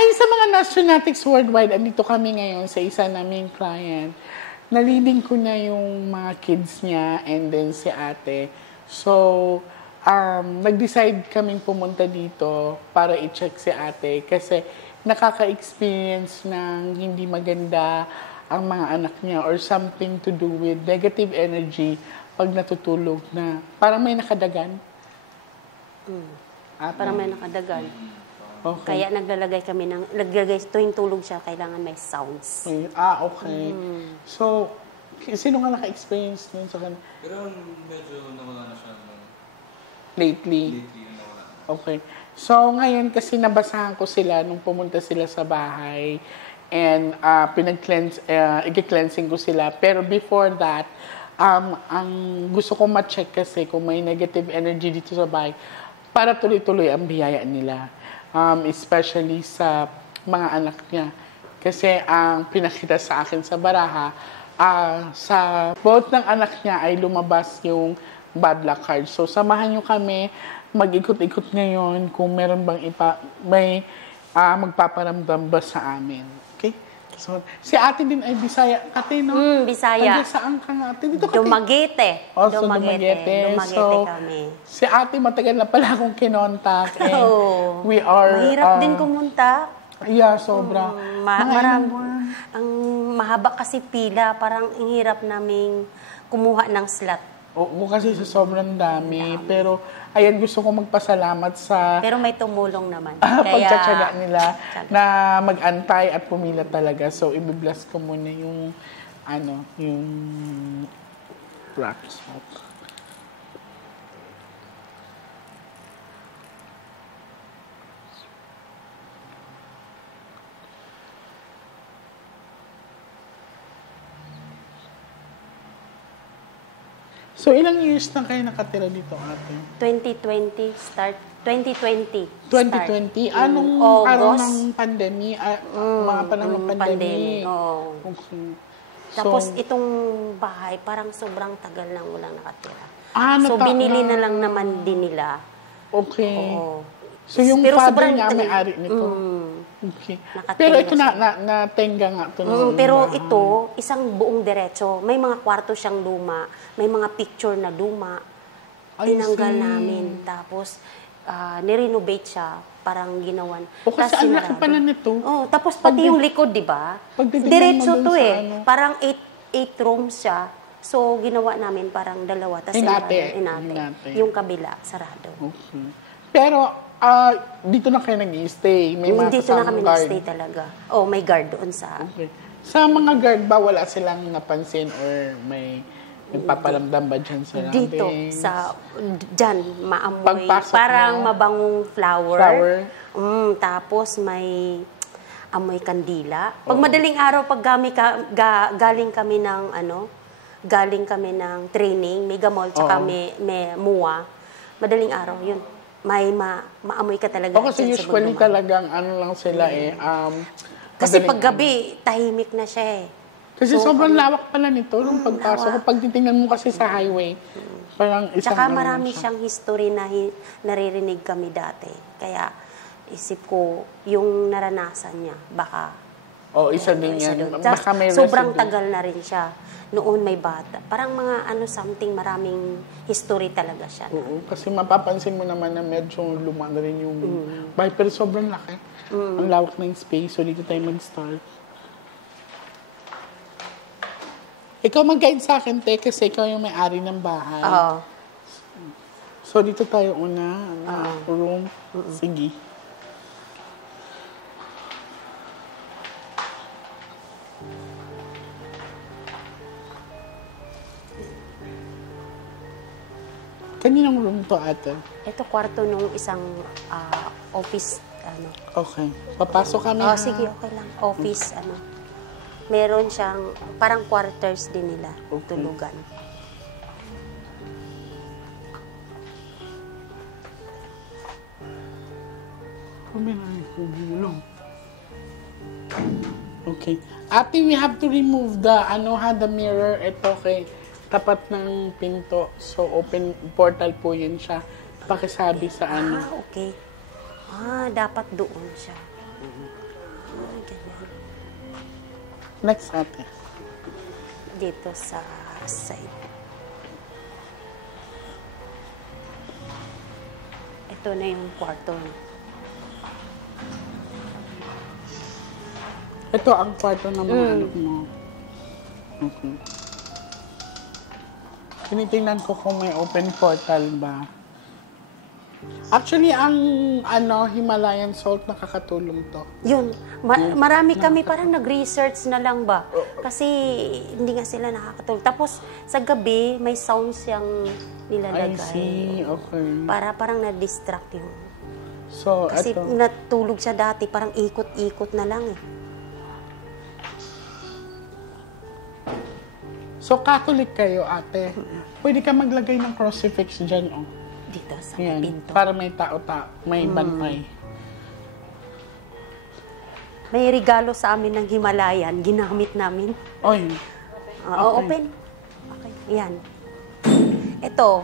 Hi sa mga Nationatics Worldwide. Andito kami ngayon sa isa naming client. Naliding ko na yung mga kids niya and then si ate. So, nag-decide kaming pumunta dito para i-check si ate kasi nakaka-experience ng hindi maganda ang mga anak niya or something to do with negative energy pag natutulog na parang may nakadagan. Parang may nakadagan. Okay. Kaya naglalagay tuwing tulog siya, kailangan may sounds. Okay. So, sino nga naka-experience nun sa kanila? Pero medyo nawala na siya. Lately? Nawala. Okay. So, ngayon kasi nabasahan ko sila nung pumunta sila sa bahay and i-cleansing ko sila. Pero before that, ang gusto ko ma-check kasi kung may negative energy dito sa bahay para tuloy-tuloy ang biyaya nila. Especially sa mga anak niya. Kasi ang pinakita sa akin sa baraha, sa both ng anak niya ay lumabas yung bad luck card. So, samahan niyo kami, mag-ikot-ikot ngayon kung meron bang may magpaparamdam ba sa amin. Okay? So, si ate din ay Bisaya. Kate, no? Bisaya. Saan ka nga? Dito ka, Dumaguete. Also, Dumaguete so, kami. Si ate matagal na pala akong kinontak. And we are... Mahirap din kumunta. Yeah, sobra. Ang mahaba kasi pila, parang hirap naming kumuha ng slot. Oo, kasi sa sobrang dami. Pero, ayan, gusto ko magpasalamat sa Pero may tumulong naman. pagtsatsaga nila na mag-antay at pumila talaga. So, i-bless ko muna yung yung rock smoke. So, ilang years na kayo nakatira dito, ate? 2020 start. 2020. 2020? Anong araw ng pandemic? Mga panahon ng pandemic. Oo. Okay. Tapos itong bahay, parang sobrang tagal lang walang nakatira. So, natapos binili na lang naman din nila. Okay. Oo. So, yung Pero father sobrang niya tagal. may-ari nito. Okay. Nakatenga Pero ito siya. na-tenga nga ito. Pero ito, isang buong diretso. May mga kwarto siyang luma. May mga picture na luma. Tinanggal namin. Tapos, nirenovate siya. Parang ginawan. Kasi ang laki pala nito. Tapos pati yung likod, di ba? Diretso to eh. Parang 8 rooms siya. So, ginawa namin parang dalawa. Tapos Inate. Yung kabila, sarado. Okay. Pero, dito na kayo nag-i-stay? May mga Dito na kami guard? nag-stay talaga. May guard doon sa... Okay. Sa mga guard ba, wala silang napansin or may nagpaparamdam ba dyan sa Dito, dyan, maamoy. Pagpasok Parang mo, mabangong flower. Tapos may amoy kandila. Pag madaling araw, pag galing kami ng training, Mega Mall, tsaka may MUA, madaling araw, yun. May maamoy ka talaga. Kasi usually talagang lang sila kasi pag gabi, tahimik na siya eh. Kasi sobrang lawak pala nito nung pagpasok. Pag titingnan mo kasi sa highway, parang isang... Tsaka marami siyang history na naririnig kami dati. Kaya isip ko, yung naranasan niya, baka... isa din yan. Baka may sobrang tagal na rin siya. Noon may bata. Parang mga maraming history talaga siya. Kasi mapapansin mo naman na medyo luma na rin yung bahay. Pero sobrang laki. Ang lawak ng space. So, dito tayo mag-start. Ikaw mag-guide sa akin, te, kasi ikaw yung may-ari ng bahay. So, dito tayo una. Room. Sige. Kaninang room to, ate? Ito kwarto nung isang office, Okay. Papasok kami. sige, okay lang. Office, Meron siyang, parang quarters din nila, tulugan. Okay. Ate, we have to remove the mirror. Ito kay tapat ng pinto. So, open portal po yun siya. Pakisabi sa Okay. Dapat doon siya. Ganyan. Next ate. Dito sa side. Ito na yung kwarto. Ito ang kwarto ng mga anak mo. Okay. Tinitingnan ko kung may open portal ba. Actually, ang Himalayan salt nakakatulong to. Yun, marami kami parang nag-research na lang ba? Kasi hindi nga sila nakakatulog. Tapos sa gabi, may sounds yung I nilalagay. see, okay. Para parang na-distract yung... So, Kasi ito. natulog siya dati, parang ikot-ikot na lang eh. So, Catholic kayo, ate. Pwede ka maglagay ng crucifix dyan, oh. Dito sa Yan, pinto. para may tao-tao, may bantay. May regalo sa amin ng Himalayan, ginamit namin. Oy, Oo, open. Okay, yan. Ito.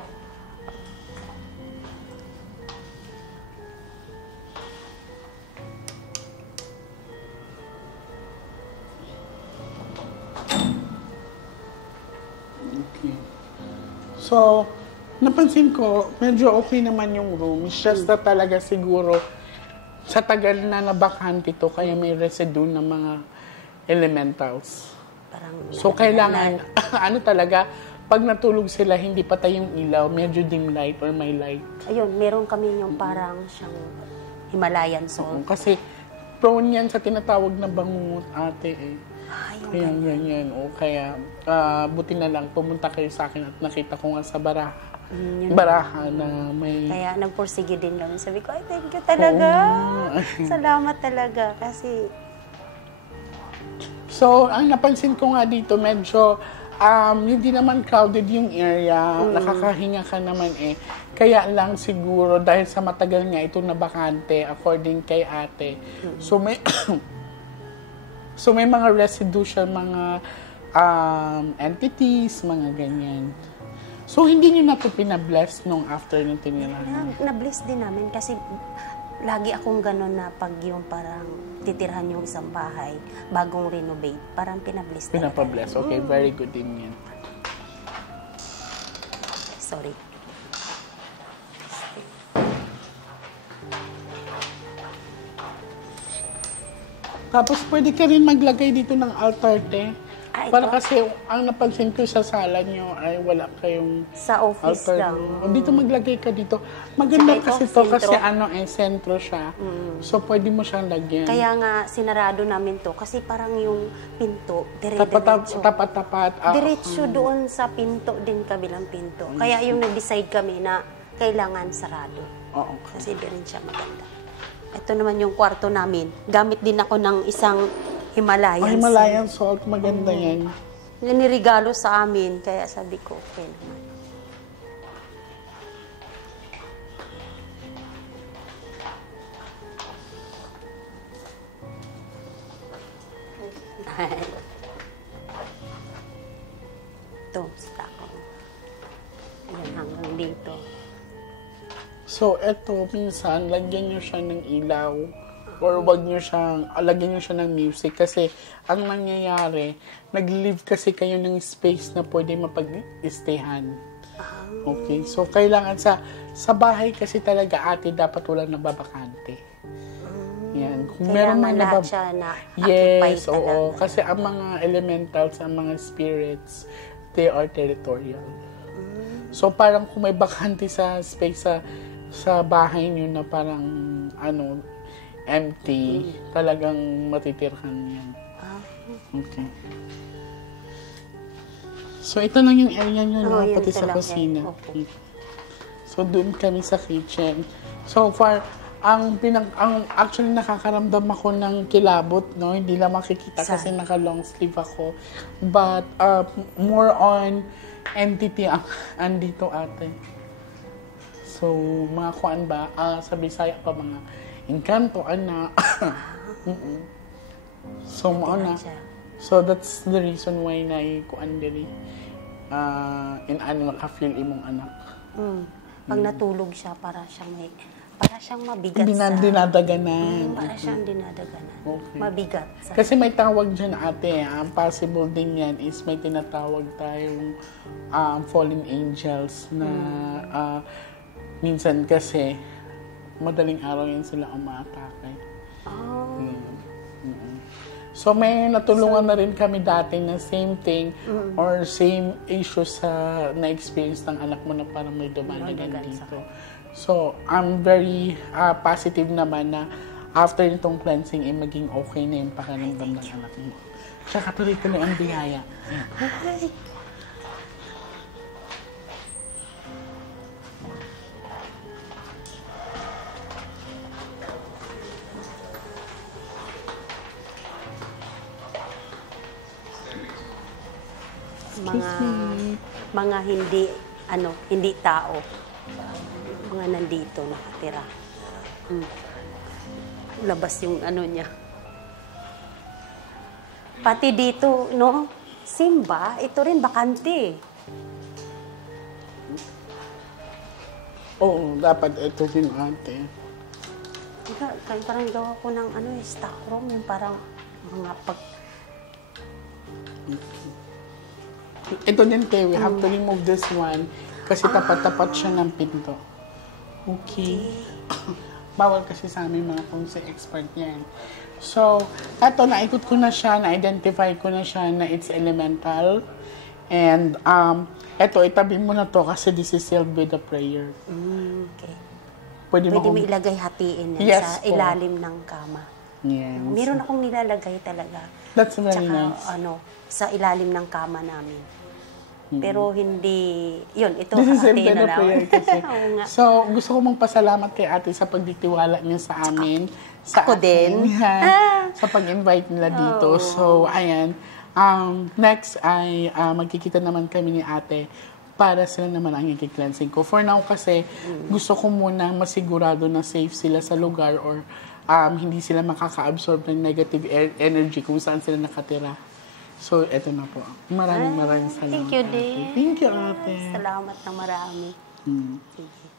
okay. So, napansin ko, medyo okay naman yung room. It's just that talaga siguro, sa tagal na nabakante to, kaya may residue ng mga elementals. Parang So, kailangan, talaga, pag natulog sila, hindi patay yung ilaw, medyo dim light or may light. ayun, meron kami yung parang siyang Himalayan salt. Kasi, prone yan sa tinatawag na bangungot, ate, eh. Yung Yan. O, kaya, buti na lang, pumunta kayo sa akin at nakita ko nga sa baraha na may... Kaya nagpursige din kami. Sabi ko, ay, thank you talaga. Salamat talaga. Kasi, So, ang napansin ko nga dito, medyo hindi naman crowded yung area. Nakakahinga ka naman eh. Kaya lang siguro, dahil sa matagal nga ito na bakante, according kay ate. So, may... So, may mga residue siya, mga entities, mga ganyan. So, hindi nyo na ito pinabless nung after nung tinirahan? na-bless din namin kasi lagi akong gano'n na pag yung parang titirhan yung isang bahay, bagong renovate, parang pinabless talaga. Pinapabless. Okay, very good din yan. Sorry. Tapos, pwede ka rin maglagay dito ng altar, te. Ah, Para ito? kasi, ang napansin ko sa sala nyo ay wala kayong Sa office altar. lang. O, dito maglagay ka dito. Maganda Tsaka kasi ito, to sentro. kasi sentro siya. So, pwede mo siyang lagyan. Kaya nga, sinarado namin to kasi parang yung pinto, dire-diretso. Tapat-tapat. Diretso doon sa pinto din, kabilang pinto. Kaya yung nag-decide kami na kailangan sarado. Oo. Kasi di rin siya maganda. Ito naman yung kwarto namin. Gamit din ako ng isang Himalayan. Oh, Himalayan salt, maganda yan. Yung nirigalo sa amin, kaya sabi ko, okay naman. Ito, sa ako. Yan, hanggang dito. So, eto, minsan, lagyan nyo siya ng ilaw or wag nyo siyang, lagyan nyo siya ng music kasi ang nangyayari, nag-leave kasi kayo ng space na pwede mapag-stayhan. Okay, so kailangan sa bahay kasi talaga ate dapat walang nababakante. Yan. Kung meron Kailangan man lahat siya na yes, occupied talaga. oo. Kasi ang mga elementals, ang mga spirits, they are territorial. So parang kung may bakante sa space sa bahay niyo na parang empty, talagang matitirhan yan. Okay. So ito lang yung area niyo, Oo, no? yun Pati ito sa lang kusina. yan. Opo. So doon kami sa kitchen. So far, ang actually nakakaramdam ako ng kilabot, no? Hindi lang makikita kasi naka long sleeve ako. But more on entity ang andito ate. So mga kuan ba, sa Bisaya pa mga engkanto ana. So mo na. So that's the reason why na kuan diri in ano maka-feel imong anak. Pag natulog siya, para siyang may para siyang mabigat dinadaganan. para siyang dinadaganan. Okay. Mabigat. Kasi may tawag dyan, ate. Ang possible din yan is may tinatawag tayong fallen angels na minsan kasi madaling araw yan sila umaatake. Oh. So may natulungan na rin kami dati na same thing or same issue sa na-experience ng anak mo na parang may dumadagan dito. So I'm very positive naman na after itong cleansing ay maging okay na yung pakiramdam ng anak mo. Tsaka tuloy-tuloy ang biyaya. Ay. mga hindi tao, mga nandito nakatira. Labas yung niya. Pati dito, no? Simba, ito rin bakante. Oo, dapat ito din, ate. Parang gawa ko ng stock room, yung parang mga Ito din, te, we have to remove this one kasi tapat-tapat siya ng pinto. Okay. Bawal kasi sa amin mga kung sa expert yan. So, eto, naikot ko na siya, na-identify ko na siya na it's elemental. And, eto, itabi mo na to kasi this is sealed with a prayer. Okay. Pwede mo ilagay hatiin yan sa ilalim ng kama. Yes. Meron akong nilalagay talaga. That's very Tsaka, nice. sa ilalim ng kama namin. Pero hindi, ito this is sealed hatiin with a na prayer lang. kasi. Oo nga. So, gusto ko magpasalamat kay ate sa pagditiwala niya sa amin. Sa Ako akin, din. sa pag-invite nila dito. Oh. So, ayan. Next ay magkikita naman kami ni ate para sila naman ang i-cleansing ko. For now kasi, gusto ko muna masigurado na safe sila sa lugar or hindi sila makaka-absorb ng negative energy kung saan sila nakatira. So, eto na po. Maraming salamat. Thank you, ate. din. Thank you, ate. Salamat na marami. Hmm. Sige.